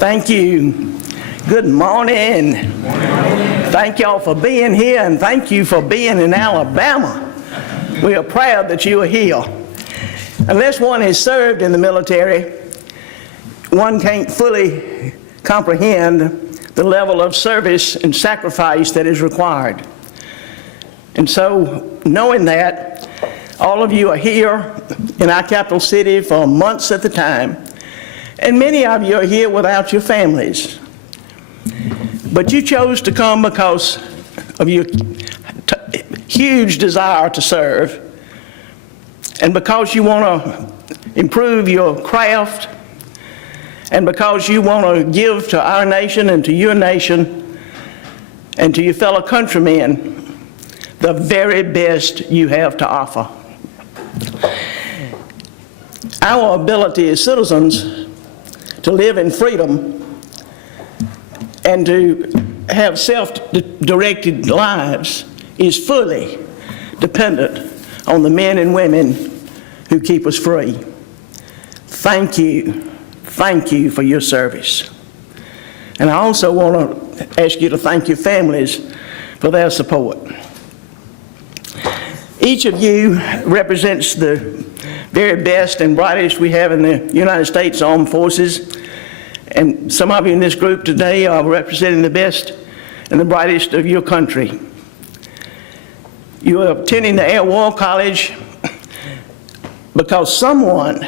Thank you. Good morning. Thank y'all for being here, and thank you for being in Alabama. We are proud that you are here. Unless one has served in the military, one can't fully comprehend the level of service and sacrifice that is required. And so, knowing that, all of you are here in our capital city for months at a time, and many of you are here without your families. But you chose to come because of your huge desire to serve, and because you want to improve your craft, and because you want to give to our nation and to your nation and to your fellow countrymen the very best you have to offer. Our ability as citizens to live in freedom and to have self-directed lives is fully dependent on the men and women who keep us free. Thank you for your service. And I also want to ask you to thank your families for their support. Each of you represents the very best and brightest we have in the United States Armed Forces, and some of you in this group today are representing the best and the brightest of your country. You are attending the Air War College because someone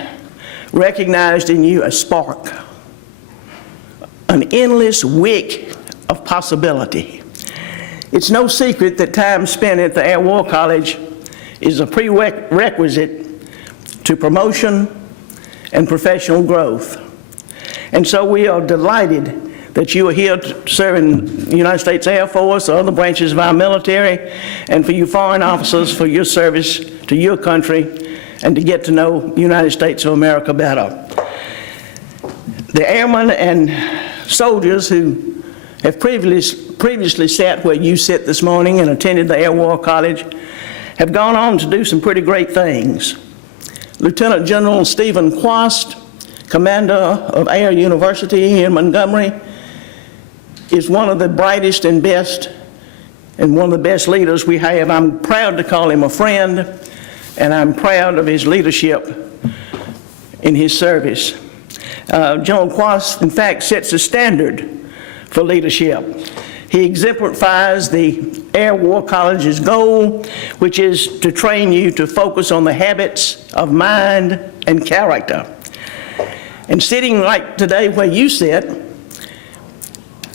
recognized in you a spark, an endless wick of possibility. It's no secret that time spent at the Air War College is a prerequisite to promotion and professional growth. And so we are delighted that you are here to serve in the United States Air Force or other branches of our military, and for you foreign officers for your service to your country and to get to know the United States of America better. The airmen and soldiers who have previously sat where you sit this morning and attended the Air War College have gone on to do some pretty great things. Lieutenant General Stephen Quast, commander of Air University in Montgomery, is one of the brightest and best and one of the best leaders we have. I'm proud to call him a friend, and I'm proud of his leadership in his service. General Quast, in fact, sets a standard for leadership. He exemplifies the Air War College's goal, which is to train you to focus on the habits of mind and character. And sitting like today where you sit,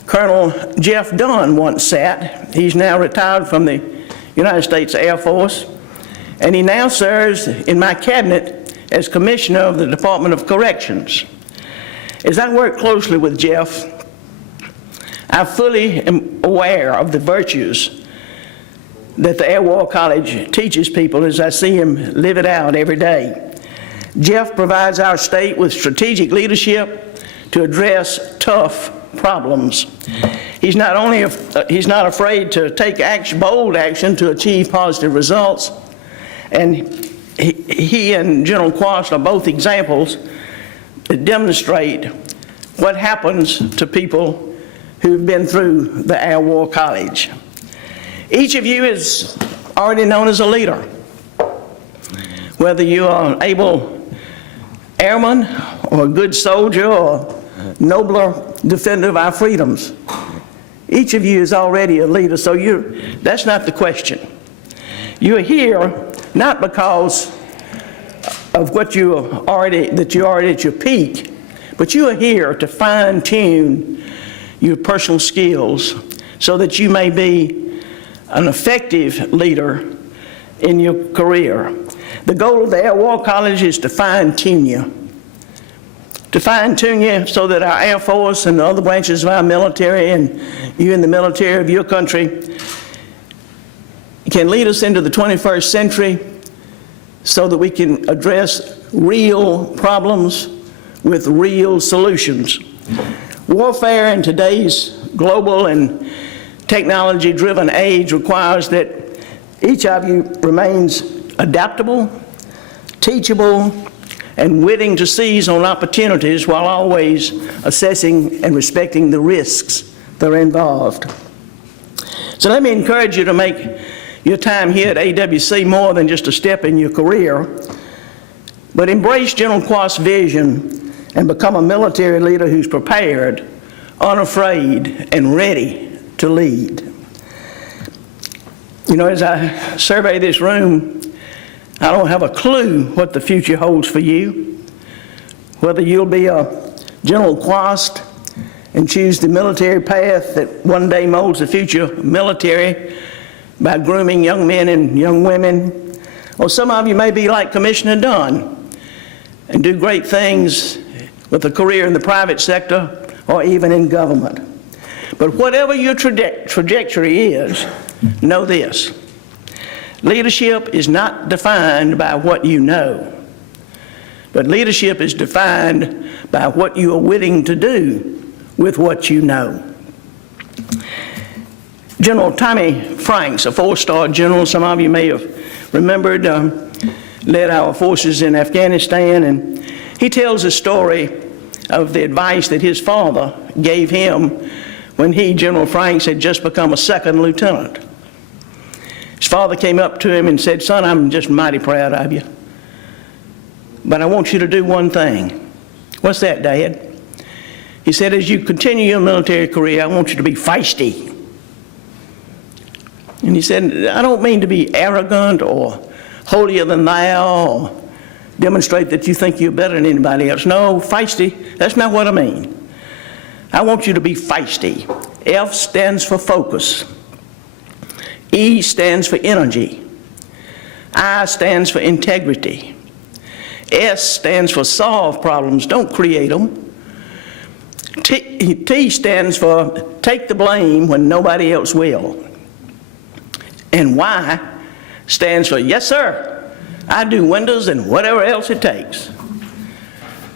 Colonel Jeff Dunn once sat. He's now retired from the United States Air Force, and he now serves in my cabinet as Commissioner of the Department of Corrections. As I work closely with Jeff, I fully am aware of the virtues that the Air War College teaches people as I see him live it out every day. Jeff provides our state with strategic leadership to address tough problems. He's not afraid to take bold action to achieve positive results, and he and General Quast are both examples that demonstrate what happens to people who've been through the Air War College. Each of you is already known as a leader, whether you are an able airman or a good soldier or nobler defender of our freedoms. Each of you is already a leader, so that's not the question. You're here not because of what you're already at your peak, but you are here to fine-tune your personal skills so that you may be an effective leader in your career. The goal of the Air War College is to fine-tune you. To fine-tune you so that our Air Force and the other branches of our military and you in the military of your country can lead us into the 21st century so that we can address real problems with real solutions. Warfare in today's global and technology-driven age requires that each of you remains adaptable, teachable, and willing to seize on opportunities while always assessing and respecting the risks that are involved. So let me encourage you to make your time here at AWC more than just a step in your career, but embrace General Quast's vision and become a military leader who's prepared, unafraid, and ready to lead. You know, as I survey this room, I don't have a clue what the future holds for you. Whether you'll be a General Quast and choose the military path that one day molds the future military by grooming young men and young women, or some of you may be like Commissioner Dunn and do great things with a career in the private sector or even in government. But whatever your trajectory is, know this: leadership is not defined by what you know, but leadership is defined by what you are willing to do with what you know. General Tommy Franks, a four-star general, some of you may have remembered, led our forces in Afghanistan, and he tells a story of the advice that his father gave him when he, General Franks, had just become a second lieutenant. His father came up to him and said, "Son, I'm just mighty proud of you, but I want you to do one thing." "What's that, Dad?" He said, "As you continue your military career, I want you to be feisty." And he said, "I don't mean to be arrogant or holier than thou or demonstrate that you think you're better than anybody else. No, feisty, that's not what I mean. I want you to be feisty." F stands for focus. E stands for energy. I stands for integrity. S stands for solve problems, don't create them. T stands for take the blame when nobody else will. And Y stands for yes, sir, I do windows and whatever else it takes.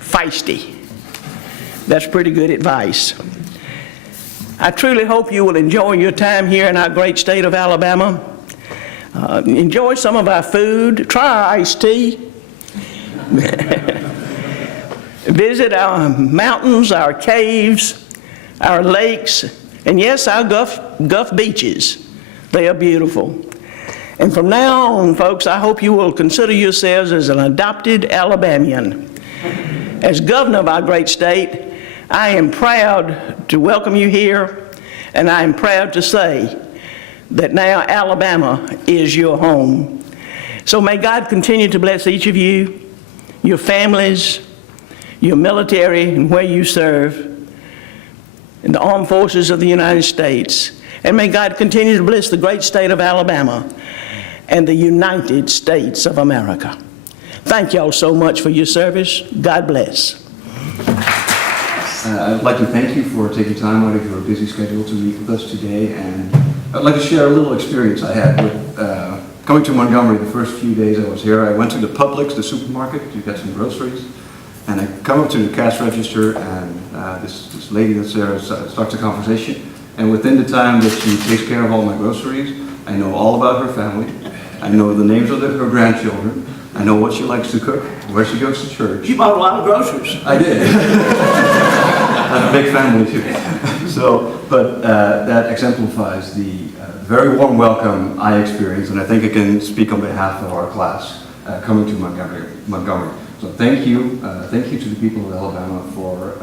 Feisty. That's pretty good advice. I truly hope you will enjoy your time here in our great state of Alabama. Enjoy some of our food. Try our iced tea. Visit our mountains, our caves, our lakes, and yes, our Gulf beaches. They are beautiful. And from now on, folks, I hope you will consider yourselves as an adopted Alabamian. As governor of our great state, I am proud to welcome you here, and I am proud to say that now Alabama is your home. So may God continue to bless each of you, your families, your military, and where you serve, in the armed forces of the United States. And may God continue to bless the great state of Alabama and the United States of America. Thank y'all so much for your service. God bless. I'd like to thank you for taking time out of your busy schedule to meet with us today, and I'd like to share a little experience I had with coming to Montgomery. The first few days I was here, I went to the Publix, the supermarket, to get some groceries, and I come up to the cash register, and this lady that's there starts a conversation, and within the time that she takes care of all my groceries, I know all about her family. I know the names of her grandchildren. I know what she likes to cook, where she goes to church. You bought a lot of groceries. I did. I have a big family too. So, but that exemplifies the very warm welcome I experienced, and I think I can speak on behalf of our class coming to Montgomery. So thank you to the people of Alabama for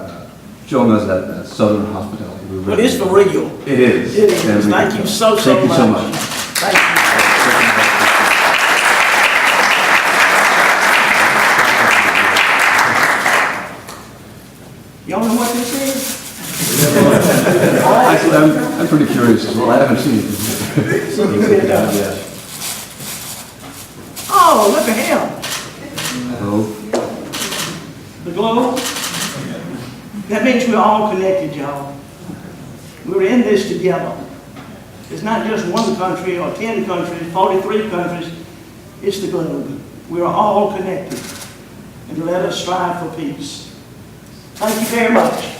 showing us that southern hospitality. But it's for real. It is. It is. Thank you so much. Thank you so much. Thank you. Y'all know what this is? Actually, I'm pretty curious as well. I haven't seen it. Oh, look at him. Oh. The globe. That means we're all connected, y'all. We're in this together. It's not just one country or 10 countries, 43 countries. It's the globe. We're all connected. And let us strive for peace. Thank you very much.